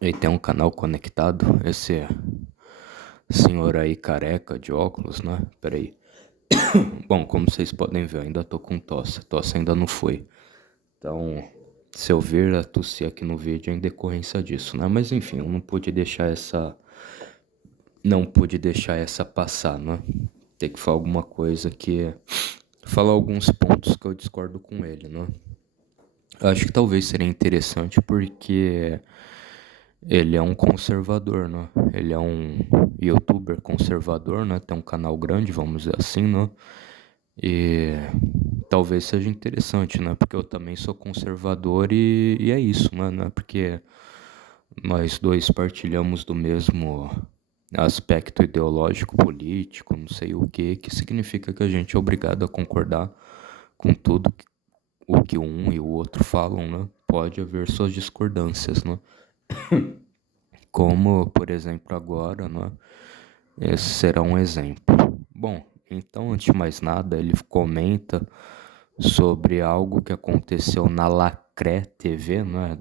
Ele tem um canal conectado, esse senhor aí careca de óculos, né? Peraí. Bom, como vocês podem ver, eu ainda tô com tosse. A tosse ainda não foi. Então, se eu vir a tossir aqui no vídeo é em decorrência disso, né? Mas enfim, eu não pude deixar essa... Não pude deixar essa passar, né? Ter que falar alguma coisa que... Falar alguns pontos que eu discordo com ele, né? Eu acho que talvez seria interessante porque ele é um conservador, né? Ele é um youtuber conservador, né? Tem um canal grande, vamos dizer assim, né? E talvez seja interessante, né? Porque eu também sou conservador e é isso, né? Não é porque nós dois partilhamos do mesmo aspecto ideológico, político, não sei o que significa que a gente é obrigado a concordar com tudo o que um e o outro falam, né? Pode haver suas discordâncias, né? Como, por exemplo, agora, né? Esse será um exemplo. Bom, então, antes de mais nada, ele comenta sobre algo que aconteceu na Lacré TV, né?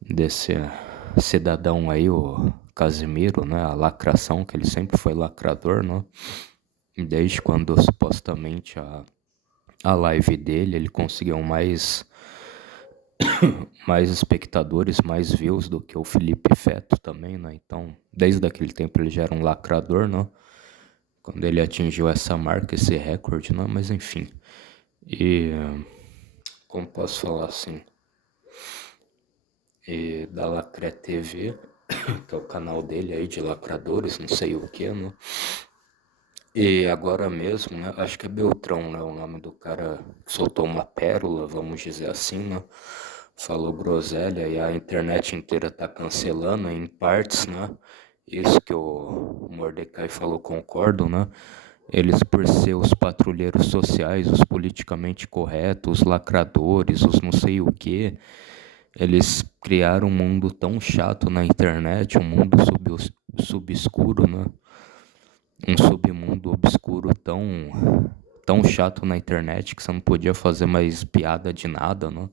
Desse cidadão aí, o Casimiro, né? A lacração, que ele sempre foi lacrador, né? Desde quando supostamente a live dele, ele conseguiu mais espectadores, mais views do que o Felipe Feto também, né? Então, desde aquele tempo ele já era um lacrador, né? Quando ele atingiu essa marca, esse recorde, né? Mas enfim. E como posso falar assim? E da Lacré TV, que é o canal dele aí de lacradores, não sei o que, né? E agora mesmo, né? Acho que é Beltrão, né? O nome do cara soltou uma pérola, vamos dizer assim, né? Falou groselha e a internet inteira tá cancelando em partes, né? Isso que o Mordecai falou, concordo, né? Eles, por ser os patrulheiros sociais, os politicamente corretos, os lacradores, os não sei o quê, eles criaram um mundo tão chato na internet, um mundo subscuro, né? Um submundo obscuro tão chato na internet que você não podia fazer mais piada de nada, né?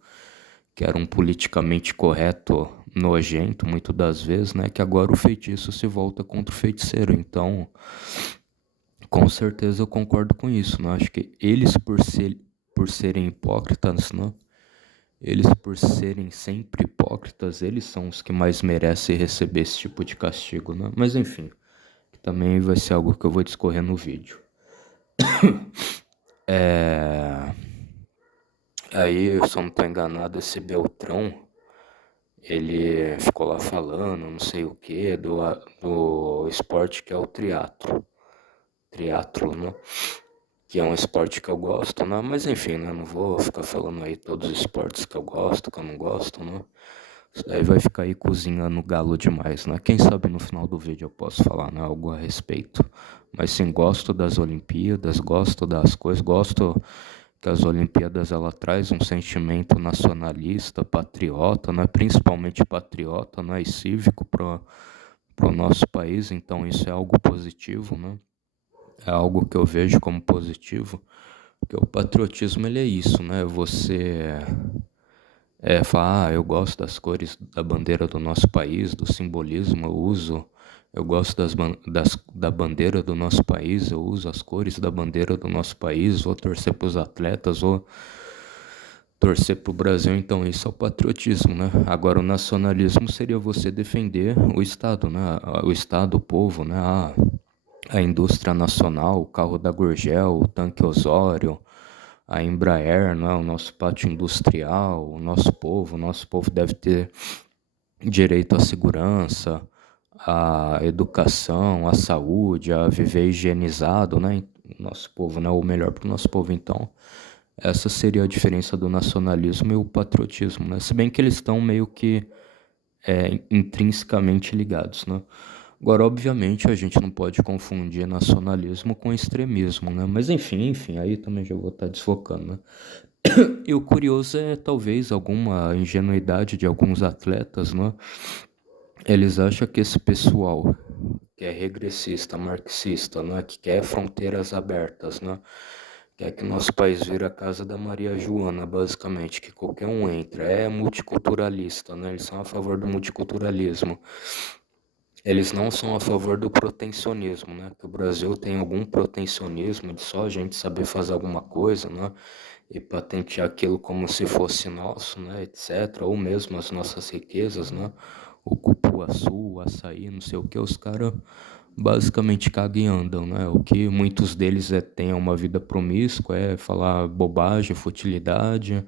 Que era um politicamente correto nojento, muitas das vezes, né? Que agora o feitiço se volta contra o feiticeiro. Então, com certeza eu concordo com isso, né? Acho que eles, por serem hipócritas, né? Eles, por serem sempre hipócritas, eles são os que mais merecem receber esse tipo de castigo, né? Mas enfim, que também vai ser algo que eu vou discorrer no vídeo. Aí, se eu não tô enganado, esse Beltrão, ele ficou lá falando, não sei o que, do esporte que é o triatlo, né? Que é um esporte que eu gosto, né? Mas enfim, né? Não vou ficar falando aí todos os esportes que eu gosto, que eu não gosto, né? Isso daí vai ficar aí cozinhando galo demais, né? Quem sabe no final do vídeo eu posso falar, né? Algo a respeito. Mas sim, gosto das Olimpíadas, gosto das coisas, gosto que as Olimpíadas ela traz um sentimento nacionalista, patriota, né? Principalmente patriota, né? E cívico para o nosso país, então isso é algo positivo, né? É algo que eu vejo como positivo, porque o patriotismo ele é isso, né? Você falar, eu gosto das cores da bandeira do nosso país, do simbolismo, eu gosto da bandeira do nosso país, eu uso as cores da bandeira do nosso país, vou torcer para os atletas, vou torcer para o Brasil, então isso é o patriotismo, né? Agora o nacionalismo seria você defender o Estado, né? O Estado, o povo, né? A indústria nacional, o carro da Gurgel, o tanque Osório, a Embraer, né? O nosso pátio industrial, o nosso povo deve ter direito à segurança, à educação, à saúde, a viver higienizado, né? Nosso povo, né? O melhor para o nosso povo, então. Essa seria a diferença do nacionalismo e o patriotismo, né? Se bem que eles estão meio que intrinsecamente ligados, né? Agora, obviamente, a gente não pode confundir nacionalismo com extremismo, né? Mas enfim, aí também já vou estar desfocando, né? E o curioso é talvez alguma ingenuidade de alguns atletas, né? Eles acham que esse pessoal que é regressista, marxista, né? Que quer fronteiras abertas, né? quer que nosso país vire a casa da Maria Joana, basicamente, que qualquer um entra. É multiculturalista, né? Eles são a favor do multiculturalismo. Eles não são a favor do protecionismo, né? Que o Brasil tem algum protecionismo de só a gente saber fazer alguma coisa, né? E patentear aquilo como se fosse nosso, né? Etc. Ou mesmo as nossas riquezas, né? O cupuaçu, o açaí, não sei o que, os caras basicamente cagam e andam, né? O que muitos deles têm uma vida promíscua, é falar bobagem, futilidade,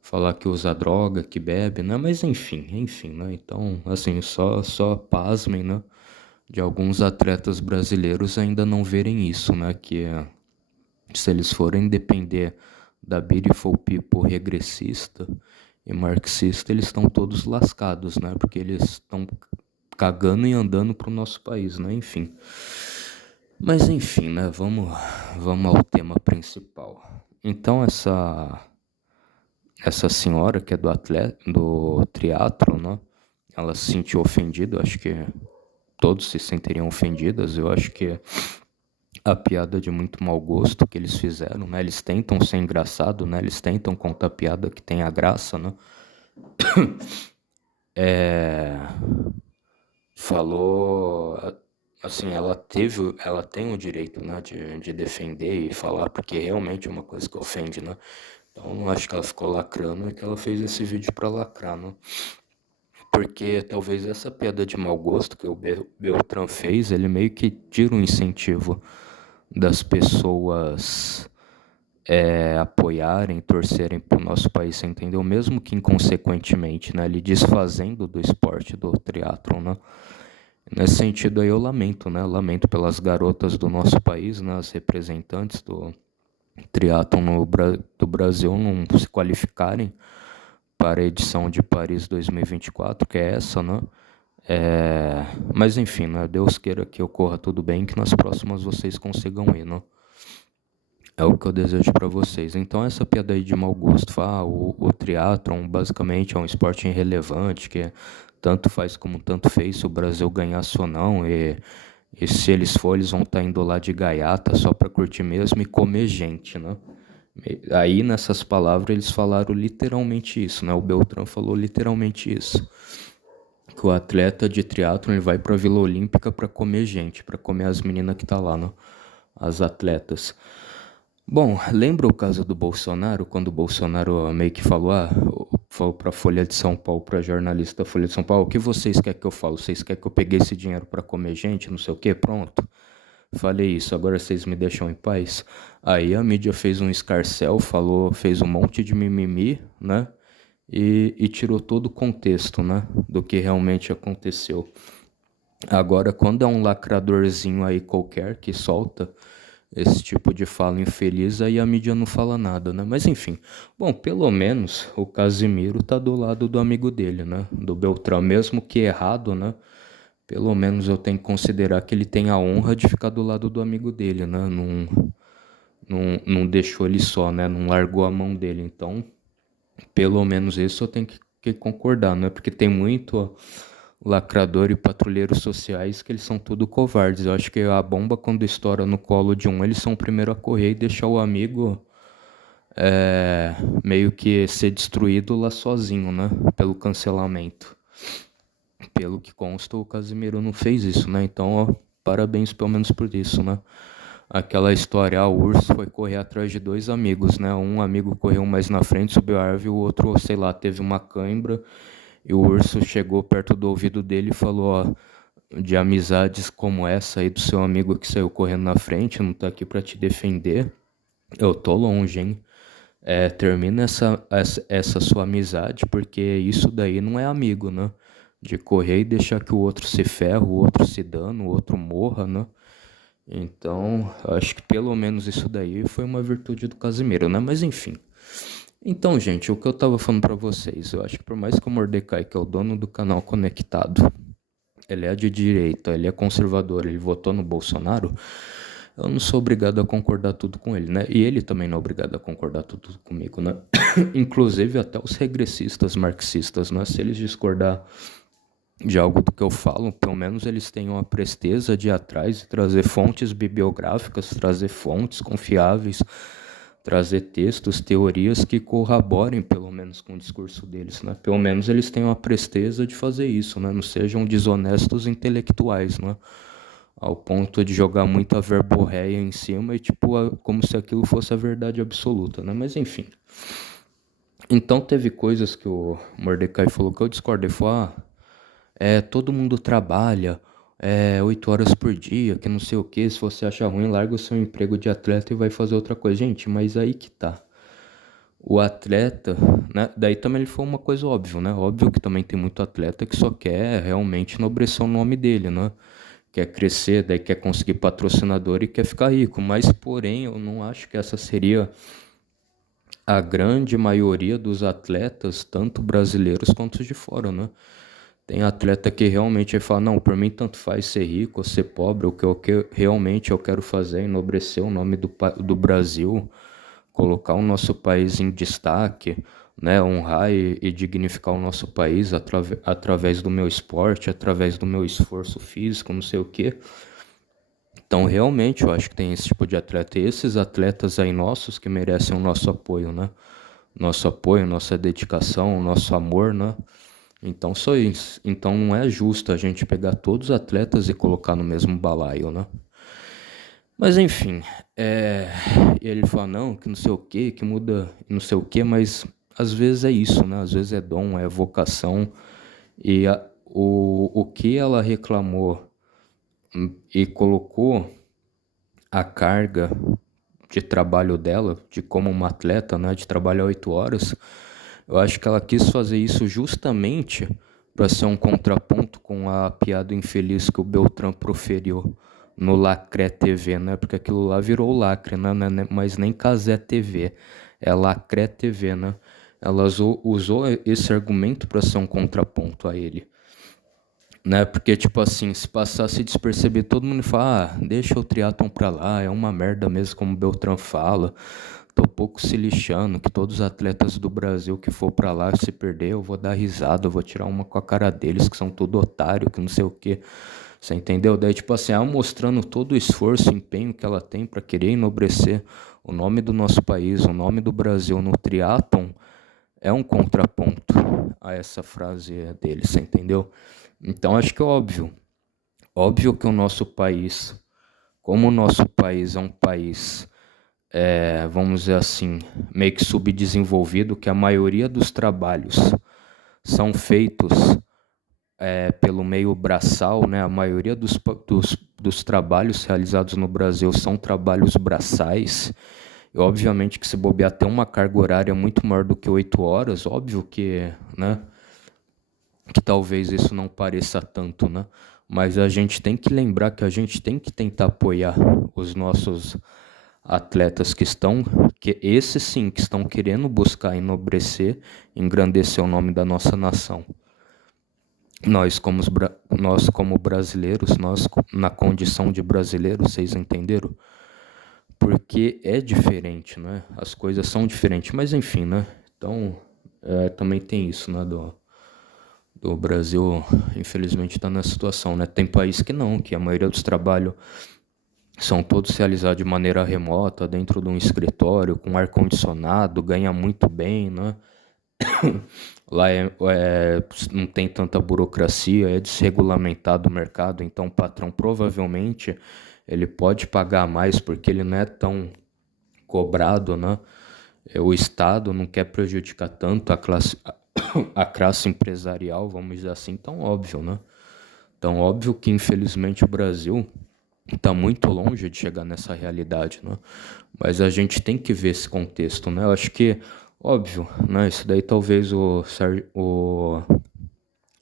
falar que usa droga, que bebe, né? Mas enfim, né? Então, assim, só pasmem, né? De alguns atletas brasileiros ainda não verem isso, né? Que se eles forem depender da beautiful people regressista e marxista, eles estão todos lascados, né? Porque eles estão cagando e andando pro nosso país, né? Enfim. Mas enfim, né? Vamos ao tema principal. Então essa senhora que é do triatlo, né? Ela se sentiu ofendida, acho que todos se sentiriam ofendidos. Eu acho que a piada de muito mau gosto que eles fizeram, né? Eles tentam ser engraçado, né? Eles tentam contar piada que tem a graça, né? Falou, assim, ela tem o direito, né, de defender e falar, porque realmente é uma coisa que ofende, né? Então, não acho que ela ficou lacrando, é que ela fez esse vídeo pra lacrar, né? Porque talvez essa piada de mau gosto que o Beltrán fez, ele meio que tira um incentivo das pessoas apoiarem, torcerem pro nosso país, você entendeu? Mesmo que inconsequentemente, né? Ele desfazendo do esporte do triatlon, né? Nesse sentido aí eu lamento, né? Eu lamento pelas garotas do nosso país, né? As representantes do triatlon do Brasil não se qualificarem para a edição de Paris 2024, que é essa, né? Mas enfim, né? Deus queira que ocorra tudo bem, que nas próximas vocês consigam ir, né? É o que eu desejo para vocês. Então essa piada aí de mau gosto, o triatlon basicamente é um esporte irrelevante, que tanto faz como tanto fez se o Brasil ganhasse ou não, e se eles for, eles vão estar indo lá de gaiata só para curtir mesmo e comer gente, né? Aí nessas palavras eles falaram literalmente isso, né? O Beltrán falou literalmente isso. Que o atleta de triatlon ele vai para a Vila Olímpica para comer gente, para comer as meninas que tá lá, né? As atletas. Bom, lembra o caso do Bolsonaro, quando o Bolsonaro meio que falou para a Folha de São Paulo, para a jornalista da Folha de São Paulo, o que vocês querem que eu falo? Vocês querem que eu pegue esse dinheiro para comer gente, não sei o quê? Pronto. Falei isso, agora vocês me deixam em paz? Aí a mídia fez um escarcéu, fez um monte de mimimi, né? E tirou todo o contexto, né? Do que realmente aconteceu. Agora, quando é um lacradorzinho aí qualquer que solta esse tipo de fala infeliz, aí a mídia não fala nada, né? Mas enfim, bom, pelo menos o Casimiro tá do lado do amigo dele, né? Do Beltrán, mesmo que errado, né? Pelo menos eu tenho que considerar que ele tem a honra de ficar do lado do amigo dele, né? Não deixou ele só, né? Não largou a mão dele. Então, pelo menos isso eu tenho que concordar, né? Porque tem muito lacrador e patrulheiros sociais que eles são tudo covardes. Eu acho que a bomba, quando estoura no colo de um, eles são o primeiro a correr e deixar o amigo meio que ser destruído lá sozinho, né? Pelo cancelamento. Pelo que consta, o Casimiro não fez isso, né? Então, ó, parabéns pelo menos por isso, né? Aquela história, o urso foi correr atrás de dois amigos, né? Um amigo correu mais na frente, subiu a árvore, o outro, sei lá, teve uma cãibra. E o urso chegou perto do ouvido dele e falou, ó, de amizades como essa aí do seu amigo que saiu correndo na frente, não tá aqui pra te defender. Eu tô longe, hein? Termina essa sua amizade, porque isso daí não é amigo, né? De correr e deixar que o outro se ferra, o outro se dane, o outro morra, né? Então, acho que pelo menos isso daí foi uma virtude do Casimiro, né? Mas enfim. Então, gente, o que eu tava falando pra vocês, eu acho que por mais que o Mordecai, que é o dono do canal Conectado, ele é de direita, ele é conservador, ele votou no Bolsonaro, eu não sou obrigado a concordar tudo com ele, né? E ele também não é obrigado a concordar tudo comigo, né? Inclusive até os regressistas marxistas, né? Se eles discordar de algo do que eu falo, pelo menos eles tenham a presteza de ir atrás e trazer fontes bibliográficas, trazer fontes confiáveis, trazer textos, teorias que corroborem pelo menos com o discurso deles, né? Pelo menos eles tenham a presteza de fazer isso, né? Não sejam desonestos intelectuais, né? Ao ponto de jogar muita verborréia em cima e tipo, como se aquilo fosse a verdade absoluta, né? Mas enfim. Então teve coisas que o Mordecai falou que eu discordei. Ele falou, todo mundo trabalha 8 horas por dia, que não sei o que. Se você acha ruim, larga o seu emprego de atleta e vai fazer outra coisa. Gente, mas aí que tá. O atleta, né? Daí também ele foi uma coisa óbvia, né? Óbvio que também tem muito atleta que só quer realmente enobrecer o nome dele, né? Quer crescer, daí quer conseguir patrocinador e quer ficar rico. Mas, porém, eu não acho que essa seria a grande maioria dos atletas, tanto brasileiros quanto de fora, né? Tem atleta que realmente fala, não, por mim tanto faz ser rico ou ser pobre, o que realmente eu quero fazer é enobrecer o nome do Brasil, colocar o nosso país em destaque, né? Honrar e dignificar o nosso país através do meu esporte, através do meu esforço físico, não sei o quê. Então, realmente, eu acho que tem esse tipo de atleta. E esses atletas aí nossos que merecem o nosso apoio, né? Nosso apoio, nossa dedicação, nosso amor, né? Então, só isso. Então, não é justo a gente pegar todos os atletas e colocar no mesmo balaio, né? Mas, enfim, e ele fala, não, que não sei o que muda não sei o que, mas às vezes é isso, né? Às vezes é dom, é vocação. E o que ela reclamou e colocou a carga de trabalho dela, de como uma atleta, né, de trabalhar 8 horas, eu acho que ela quis fazer isso justamente para ser um contraponto com a piada infeliz que o Beltrán proferiu no Lacré TV, né? Porque aquilo lá virou lacre, né? Mas nem Cazé TV, é Lacré TV, né? Ela usou esse argumento para ser um contraponto a ele. Né? Porque, tipo assim, se passasse despercebido, todo mundo fala, deixa o triatlon pra lá, é uma merda mesmo, como o Beltrán fala. Tô pouco se lixando, que todos os atletas do Brasil que for pra lá se perder, eu vou dar risada, eu vou tirar uma com a cara deles, que são tudo otário, que não sei o que. Você entendeu? Daí, tipo assim, ela mostrando todo o esforço e empenho que ela tem pra querer enobrecer o nome do nosso país, o nome do Brasil no triatlon, é um contraponto a essa frase dele, você entendeu? Então acho que é óbvio que o nosso país, como o nosso país é um país, vamos dizer assim, meio que subdesenvolvido, que a maioria dos trabalhos são feitos pelo meio braçal, né? A maioria dos trabalhos realizados no Brasil são trabalhos braçais. E obviamente que se bobear tem uma carga horária muito maior do que 8 horas, óbvio né? Que talvez isso não pareça tanto, né? Mas a gente tem que lembrar que a gente tem que tentar apoiar os nossos atletas que esses sim, que estão querendo buscar enobrecer, engrandecer o nome da nossa nação. Nós como brasileiros, nós na condição de brasileiros, vocês entenderam? Porque é diferente, né? As coisas são diferentes, mas enfim, né? Então, também tem isso, né? Do Brasil, infelizmente, está nessa situação, né? Tem país que não, que a maioria dos trabalhos são todos realizados de maneira remota, dentro de um escritório, com ar-condicionado, ganha muito bem, né? Lá não tem tanta burocracia, é desregulamentado o mercado, então o patrão provavelmente ele pode pagar mais porque ele não é tão cobrado, né? O Estado não quer prejudicar tanto a classe empresarial, vamos dizer assim, tão óbvio, né? Tão óbvio que, infelizmente, o Brasil está muito longe de chegar nessa realidade, né? Mas a gente tem que ver esse contexto, né? Eu acho que, óbvio, né? Isso daí talvez o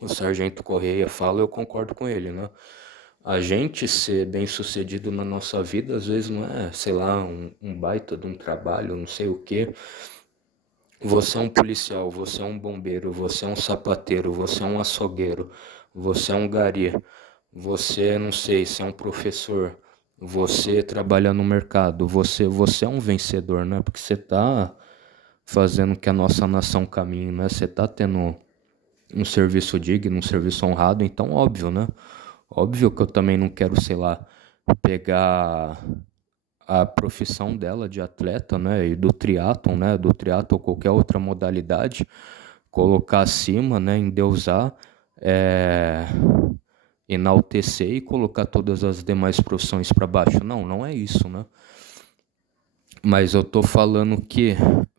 Sargento Correia fala, eu concordo com ele, né? A gente ser bem-sucedido na nossa vida, às vezes não é, sei lá, um baita de um trabalho, não sei o quê. Você é um policial, você é um bombeiro, você é um sapateiro, você é um açougueiro, você é um gari, você, não sei, você é um professor, você trabalha no mercado, você é um vencedor, né? Porque você tá fazendo que a nossa nação caminhe, né? Você tá tendo um serviço digno, um serviço honrado, então óbvio, né? Óbvio que eu também não quero, sei lá, pegar a profissão dela de atleta, né, e do triatlon, né, do triatlo ou qualquer outra modalidade, colocar acima, né, endeusar, enaltecer e colocar todas as demais profissões para baixo. Não, não é isso, né? Mas eu tô falando que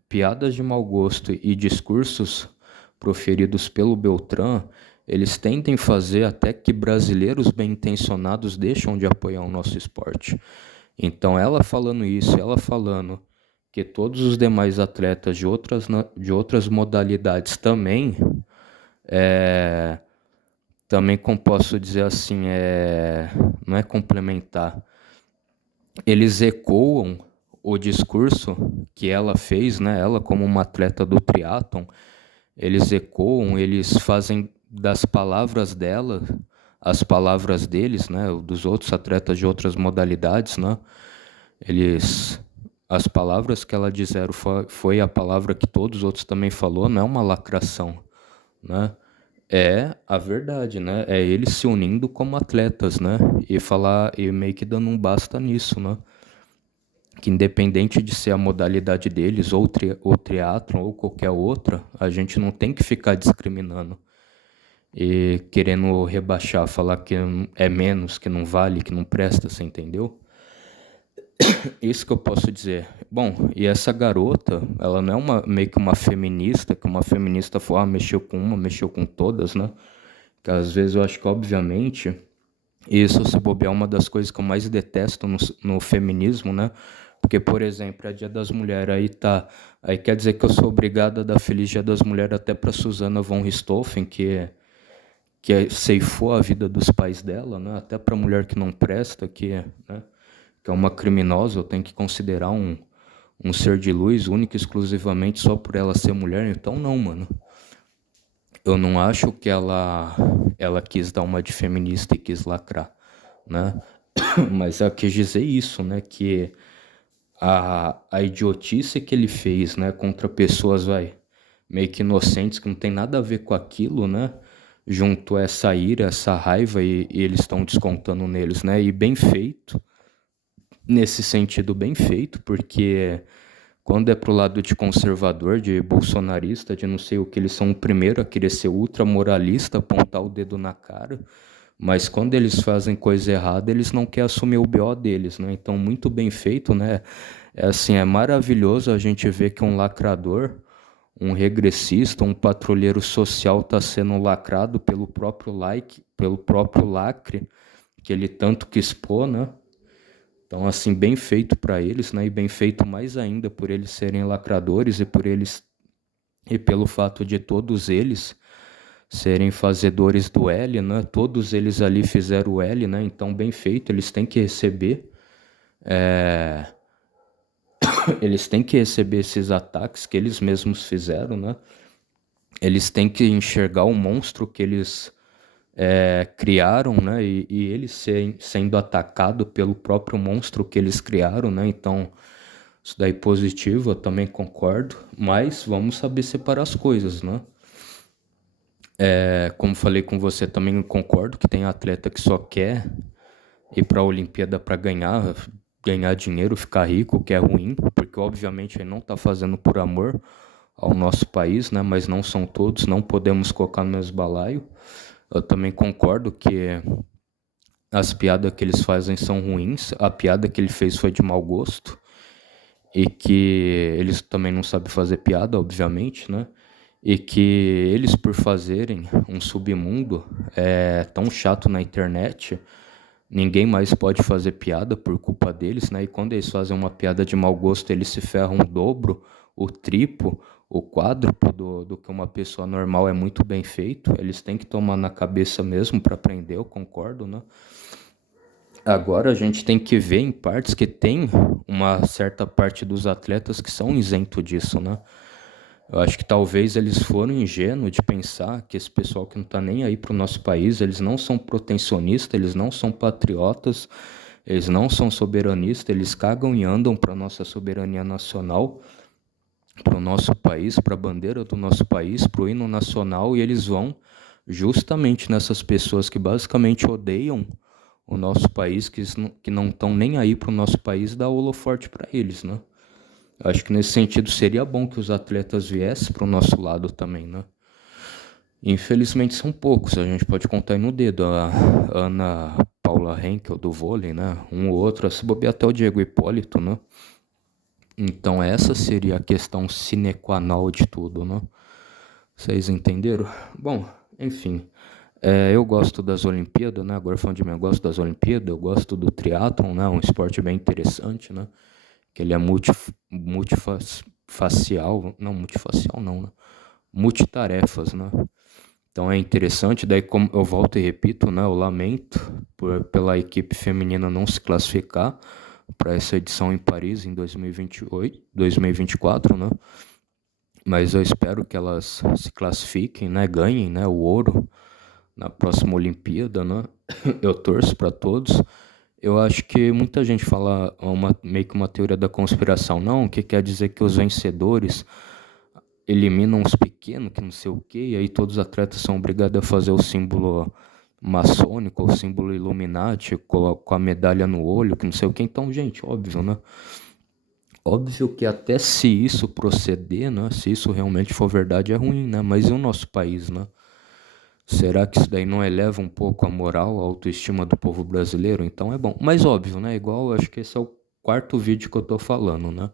piadas de mau gosto e discursos proferidos pelo Beltrán, eles tendem a fazer até que brasileiros bem-intencionados deixam de apoiar o nosso esporte. Então, ela falando isso, ela falando que todos os demais atletas de outras modalidades também, também como posso dizer assim, não é complementar, eles ecoam o discurso que ela fez, né? Ela como uma atleta do triatlon, eles ecoam, eles fazem das palavras dela as palavras deles, né? Dos outros atletas de outras modalidades, né? As palavras que ela disseram foi a palavra que todos os outros também falou, não é uma lacração, né? É a verdade, né? É eles se unindo como atletas, né? E meio que dando um basta nisso, né? Que independente de ser a modalidade deles, ou triatlon, ou qualquer outra, a gente não tem que ficar discriminando e querendo rebaixar, falar que é menos, que não vale, que não presta, você entendeu? Isso que eu posso dizer. Bom, e essa garota, ela não é meio que uma feminista, que uma feminista for, mexeu com uma, mexeu com todas, né? Que às vezes eu acho que, obviamente, isso se bobear é uma das coisas que eu mais detesto no feminismo, né? Porque, por exemplo, é Dia das Mulheres, aí quer dizer que eu sou obrigada a dar Feliz Dia das Mulheres até para Susana von Richthofen, que ceifou a vida dos pais dela, né? Até para mulher que não presta, né? Que é uma criminosa, eu tenho que considerar um ser de luz único e exclusivamente só por ela ser mulher. Então não, mano. Eu não acho que ela quis dar uma de feminista e quis lacrar, né? Mas ela quis dizer isso, né? Que a idiotice que ele fez, né? Contra pessoas, meio que inocentes, que não tem nada a ver com aquilo, né? Junto a essa ira, essa raiva, e eles estão descontando neles, né? E bem feito, nesse sentido bem feito, porque quando é pro lado de conservador, de bolsonarista, de não sei o que, eles são o primeiro a querer ser ultra moralista, apontar o dedo na cara, mas quando eles fazem coisa errada, eles não querem assumir o BO deles, né? Então, muito bem feito, né? É assim, é maravilhoso a gente ver que um lacrador, um regressista, um patrulheiro social está sendo lacrado pelo próprio pelo próprio lacre, que ele tanto quis expor, né? Então, assim, bem feito para eles, né? E bem feito mais ainda por eles serem lacradores e pelo fato de todos eles serem fazedores do L, né? Todos eles ali fizeram o L, né? Então, bem feito, eles têm que receber eles têm que receber esses ataques que eles mesmos fizeram, né? Eles têm que enxergar o monstro que eles criaram, né? E eles sendo atacado pelo próprio monstro que eles criaram, né? Então, isso daí positivo, eu também concordo, mas vamos saber separar as coisas, né? Como falei com você, também concordo que tem atleta que só quer ir para a Olimpíada para ganhar dinheiro, ficar rico, que é ruim, porque obviamente ele não está fazendo por amor ao nosso país, né? Mas não são todos, não podemos colocar no mesmo balaio. Eu também concordo que as piadas que eles fazem são ruins, a piada que ele fez foi de mau gosto, e que eles também não sabem fazer piada, obviamente, né? E que eles, por fazerem um submundo tão chato na internet, ninguém mais pode fazer piada por culpa deles, né? E quando eles fazem uma piada de mau gosto, eles se ferram o dobro, o triplo, o quádruplo do que uma pessoa normal. É muito bem feito. Eles têm que tomar na cabeça mesmo para aprender, eu concordo, né? Agora a gente tem que ver em partes que tem uma certa parte dos atletas que são isentos disso, né? Eu acho que talvez eles foram ingênuos de pensar que esse pessoal que não tá nem aí pro nosso país, eles não são protecionistas, eles não são patriotas, eles não são soberanistas, eles cagam e andam para nossa soberania nacional, para o nosso país, para a bandeira do nosso país, para o hino nacional, e eles vão justamente nessas pessoas que basicamente odeiam o nosso país, que não estão nem aí para o nosso país, dá holoforte para eles, né? Eu acho que nesse sentido seria bom que os atletas viessem para o nosso lado também, né? Infelizmente são poucos, a gente pode contar aí no dedo. A Ana Paula Henkel do vôlei, né? Um ou outro, se bobear até o Diego Hipólito, né? Então essa seria a questão sine qua non de tudo, né? Vocês entenderam? Bom, enfim, eu gosto das Olimpíadas, né? Agora falando de mim, eu gosto das Olimpíadas, eu gosto do triatlon, né? Um esporte bem interessante, né? Que ele é multifacial, não, multifacial não, né? Multitarefas, né? Então é interessante, daí como eu volto e repito, né? Eu lamento pela equipe feminina não se classificar para essa edição em Paris em 2024, né? Mas eu espero que elas se classifiquem, né? Ganhem, né? O ouro na próxima Olimpíada, né? Eu torço para todos. Eu acho que muita gente fala meio que uma teoria da conspiração, não, que quer dizer que os vencedores eliminam os pequenos, que não sei o quê, e aí todos os atletas são obrigados a fazer o símbolo maçônico, o símbolo Illuminati, com a medalha no olho, que não sei o quê. Então, gente, óbvio, né? Óbvio que até se isso proceder, né? Se isso realmente for verdade, é ruim, né? Mas e o nosso país, né? Será que isso daí não eleva um pouco a moral, a autoestima do povo brasileiro? Então é bom. Mas óbvio, né? Igual, acho que esse é o quarto vídeo que eu tô falando, né?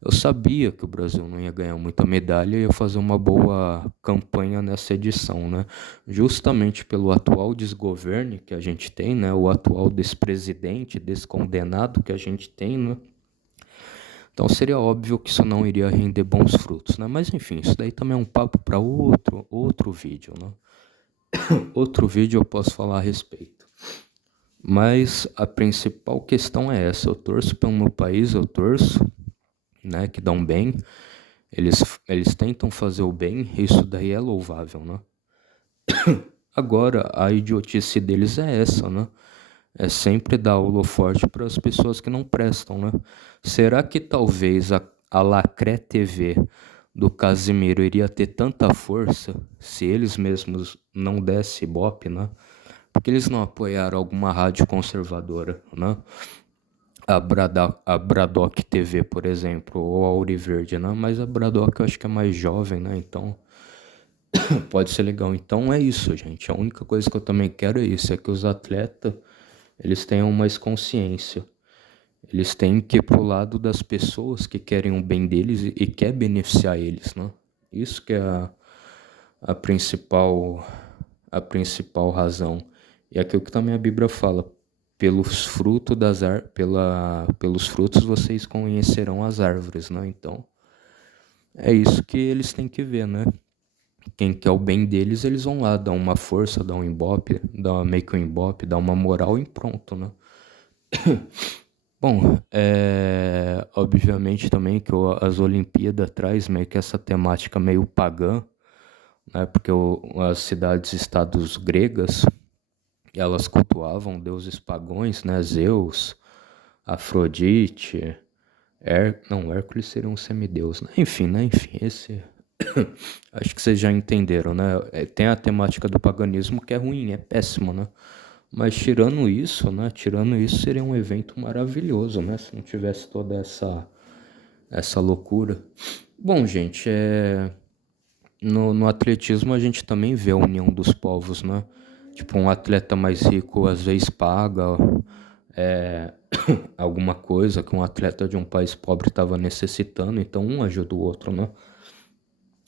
Eu sabia que o Brasil não ia ganhar muita medalha e ia fazer uma boa campanha nessa edição, né? Justamente pelo atual desgoverno que a gente tem, né? O atual despresidente, descondenado que a gente tem, né? Então seria óbvio que isso não iria render bons frutos, né? Mas enfim, isso daí também é um papo para outro vídeo, né? Outro vídeo eu posso falar a respeito. Mas a principal questão é essa. Eu torço pelo meu país, eu torço, né, que dão bem. Eles tentam fazer o bem, isso daí é louvável, né? Agora, a idiotice deles é essa, né? É sempre dar holoforte para as pessoas que não prestam, né? Será que talvez a Lacré TV do Casimiro iria ter tanta força se eles mesmos não dessem ibope, né? Porque eles não apoiaram alguma rádio conservadora, né? A Bradock TV, por exemplo, ou a Auriverde, né? Mas a Bradock eu acho que é mais jovem, né? Então pode ser legal. Então é isso, gente. A única coisa que eu também quero é isso, é que os atletas eles tenham mais consciência. Eles têm que ir pro lado das pessoas que querem o bem deles e quer beneficiar eles, né? Isso que é a principal razão. E é aquilo que também a Bíblia fala, pelos frutos vocês conhecerão as árvores, né? Então, é isso que eles têm que ver, né? Quem quer o bem deles, eles vão lá, dar uma força, dar um ibope, dar meio que um ibope, dar uma moral e pronto, né? Bom, obviamente também que as Olimpíadas traz meio que essa temática meio pagã, né? Porque as cidades-estados gregas, elas cultuavam deuses pagões, né? Zeus, Afrodite, Hércules seria um semideus, né? Enfim, né? Enfim, acho que vocês já entenderam, né? Tem a temática do paganismo que é ruim, é péssimo, né? Mas tirando isso, né? Tirando isso, seria um evento maravilhoso, né? Se não tivesse toda essa loucura. Bom, gente, no atletismo a gente também vê a união dos povos, né? Tipo, um atleta mais rico às vezes paga alguma coisa que um atleta de um país pobre estava necessitando, então um ajuda o outro, né?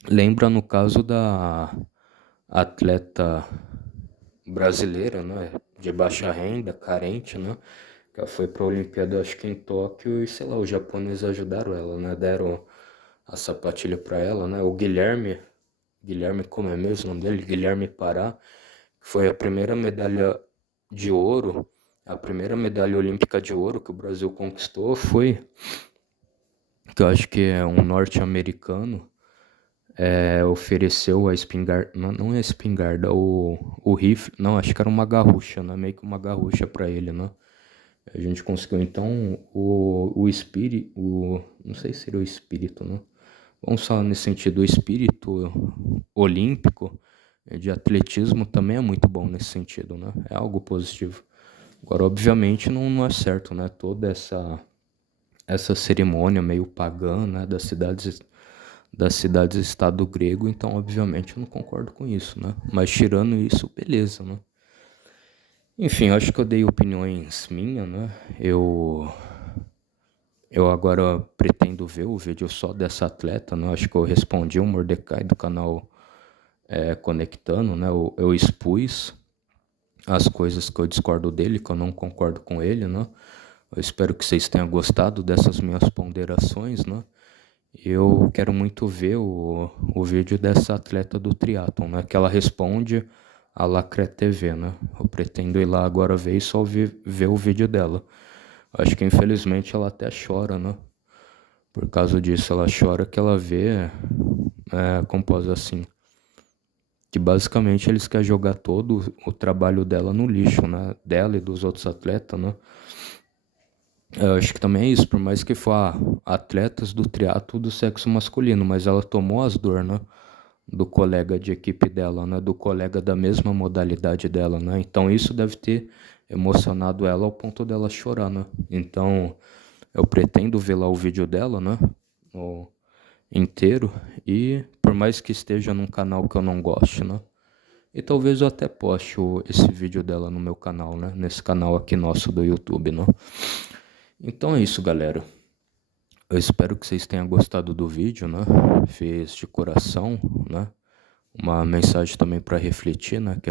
Lembra no caso da atleta brasileira, né? De baixa renda, carente, né? Que ela foi para a Olimpíada, acho que em Tóquio, e sei lá, os japoneses ajudaram ela, né? Deram a sapatilha para ela, né? O Guilherme, como é mesmo o nome dele? Guilherme Pará, foi a primeira medalha de ouro, a primeira medalha olímpica de ouro que o Brasil conquistou foi, que eu acho que é um norte-americano, ofereceu a espingarda, não é a espingarda, o rifle, não, acho que era uma garrucha, né? Meio que uma garrucha para ele, né? A gente conseguiu então o espírito, não sei se seria o espírito, né? Vamos falar nesse sentido, o espírito olímpico de atletismo também é muito bom nesse sentido, né? É algo positivo. Agora, obviamente, não é certo, né? Toda essa cerimônia meio pagã, né? Das cidades-estado grego, então, obviamente, eu não concordo com isso, né? Mas tirando isso, beleza, né? Enfim, eu acho que eu dei opiniões minhas, né? Eu agora pretendo ver o vídeo só dessa atleta, né? Acho que eu respondi o Mordecai do canal Conectando, né? Eu expus as coisas que eu discordo dele, que eu não concordo com ele, né? Eu espero que vocês tenham gostado dessas minhas ponderações, né? Eu quero muito ver o vídeo dessa atleta do triatlon, né? Que ela responde a Lacre TV, né? Eu pretendo ir lá agora ver e só ver o vídeo dela. Acho que infelizmente ela até chora, né? Por causa disso, ela chora que ela vê, como posso dizer assim, que basicamente eles querem jogar todo o trabalho dela no lixo, né? Dela e dos outros atletas, né? Eu acho que também é isso, por mais que for atletas do triatlo do sexo masculino, mas ela tomou as dores, né? Do colega de equipe dela, né? Do colega da mesma modalidade dela, né? Então isso deve ter emocionado ela ao ponto dela chorar, né? Então eu pretendo ver lá o vídeo dela, né? Inteiro, e por mais que esteja num canal que eu não goste, né? E talvez eu até poste esse vídeo dela no meu canal, né? Nesse canal aqui nosso do YouTube, né? Então é isso, galera. Eu espero que vocês tenham gostado do vídeo, né? Fiz de coração, né? Uma mensagem também para refletir, né? Que